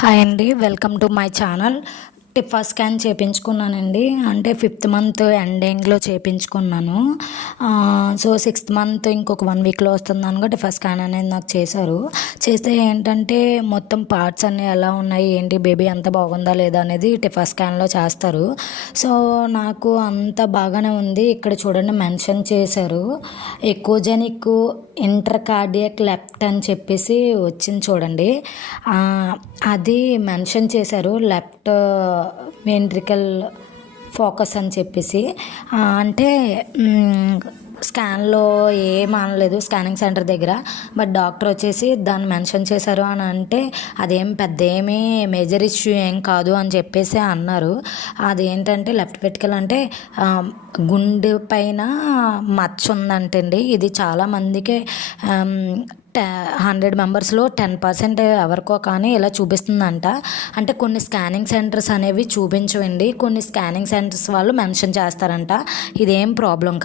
Hi అండి, welcome to my channel. TIFFA scan చేయించుకున్నానండి. అంటే 5th మంత్ ఎండింగ్లో చేయించుకున్నాను. సో 6th మంత్ ఇంకొక 1 వీక్లో వస్తుంది అనుకో టిఫా స్కాన్ అనేది నాకు చేశారు. చేస్తే ఏంటంటే మొత్తం పార్ట్స్ అన్నీ ఎలా ఉన్నాయి, ఏంటి, బేబీ అంత బాగుందా లేదా అనేది టిఫా స్కాన్లో చేస్తారు. సో నాకు అంత బాగానే ఉంది. ఇక్కడ చూడండి మెన్షన్ చేశారు, ఎకోజెనిక్ ఇంటర్కార్డియక్ లెఫ్ట్ అని చెప్పేసి వచ్చింది చూడండి. అది మెన్షన్ చేశారు, లెఫ్ట్ వెంట్రికల్ ఫోకస్ అని చెప్పేసి. అంటే స్కాన్లో ఏం అనలేదు స్కానింగ్ సెంటర్ దగ్గర. బట్ డాక్టర్ వచ్చేసి దాన్ని మెన్షన్ చేశారు అని అంటే అదేం పెద్ద ఏమీ మేజర్ ఇష్యూ ఏం కాదు అని చెప్పేసి అన్నారు. అదేంటంటే లెఫ్ట్ వెంట్రికల్ అంటే గుండె పైన మచ్చ ఉందంటండి. ఇది చాలామందికి 100 మెంబర్స్లో 10% ఎవరికో కానీ ఇలా చూపిస్తుందంట. అంటే కొన్ని స్కానింగ్ సెంటర్స్ అనేవి చూపించవండి, కొన్ని స్కానింగ్ సెంటర్స్ వాళ్ళు మెన్షన్ చేస్తారంట. ఇదేం ప్రాబ్లం కాదు.